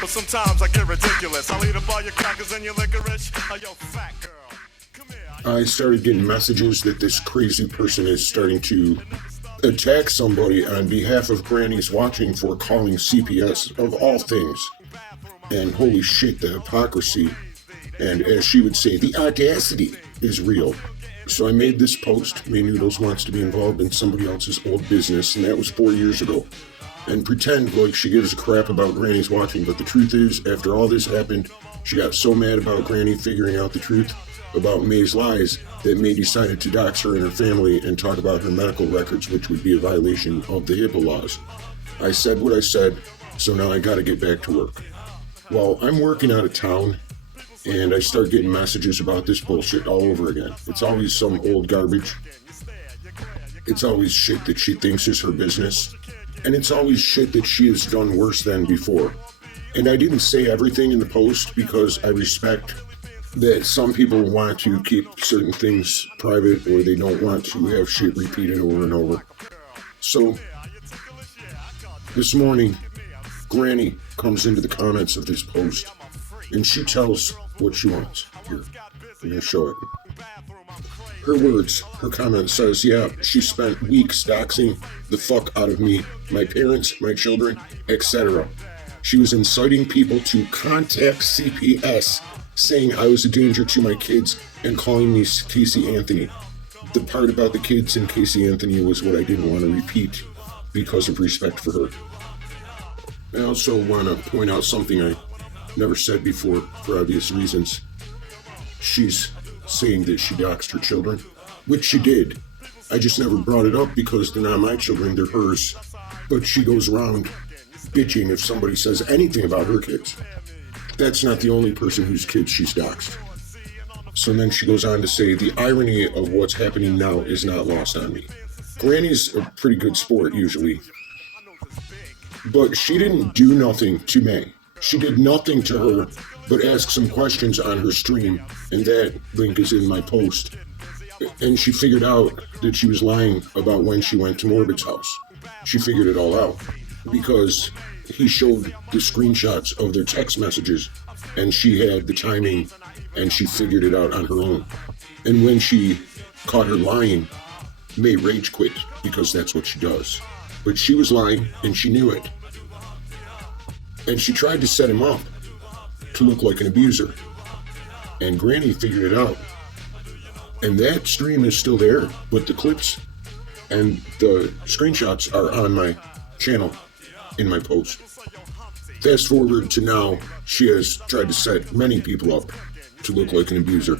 But sometimes I get ridiculous. I'll eat up all your crackers and your licorice. Oh, yo, fat girl. Come here. I started getting messages that this crazy person is starting to attack somebody on behalf of grannies watching for calling CPS, of all things. And holy shit, the hypocrisy, and as she would say, the audacity is real. So I made this post. May Noodles wants to be involved in somebody else's old business, and that was 4 years ago. And pretend like she gives a crap about grannies watching, but the truth is, after all this happened, she got so mad about Granny figuring out the truth about May's lies that May decided to dox her and her family and talk about her medical records, which would be a violation of the HIPAA laws. I said what I said, so now I gotta get back to work. Well, I'm working out of town, and I start getting messages about this bullshit all over again. It's always some old garbage. It's always shit that she thinks is her business. And it's always shit that she has done worse than before. And I didn't say everything in the post because I respect that some people want to keep certain things private, or they don't want to have shit repeated over and over. So, this morning, Granny comes into the comments of this post, and she tells what she wants. Here, I'm gonna show it. Her words, her comment says, yeah, she spent weeks doxing the fuck out of me, my parents, my children, etc. She was inciting people to contact CPS, saying I was a danger to my kids and calling me Casey Anthony. The part about the kids and Casey Anthony was what I didn't want to repeat because of respect for her. I also want to point out something I never said before for obvious reasons. She's saying that she doxed her children, which she did. I just never brought it up because they're not my children, they're hers. But she goes around bitching if somebody says anything about her kids. That's not the only person whose kids she's doxed. So then she goes on to say, the irony of what's happening now is not lost on me. Granny's a pretty good sport usually, but she didn't do nothing to May. She did nothing to her but ask some questions on her stream, and that link is in my post. And she figured out that she was lying about when she went to Morbid's house. She figured it all out because he showed the screenshots of their text messages, and she had the timing, and she figured it out on her own. And when she caught her lying, May rage quit because that's what she does. But she was lying, and she knew it. And she tried to set him up to look like an abuser. And Granny figured it out. And that stream is still there, but the clips and the screenshots are on my channel in my post. Fast forward to now, she has tried to set many people up to look like an abuser.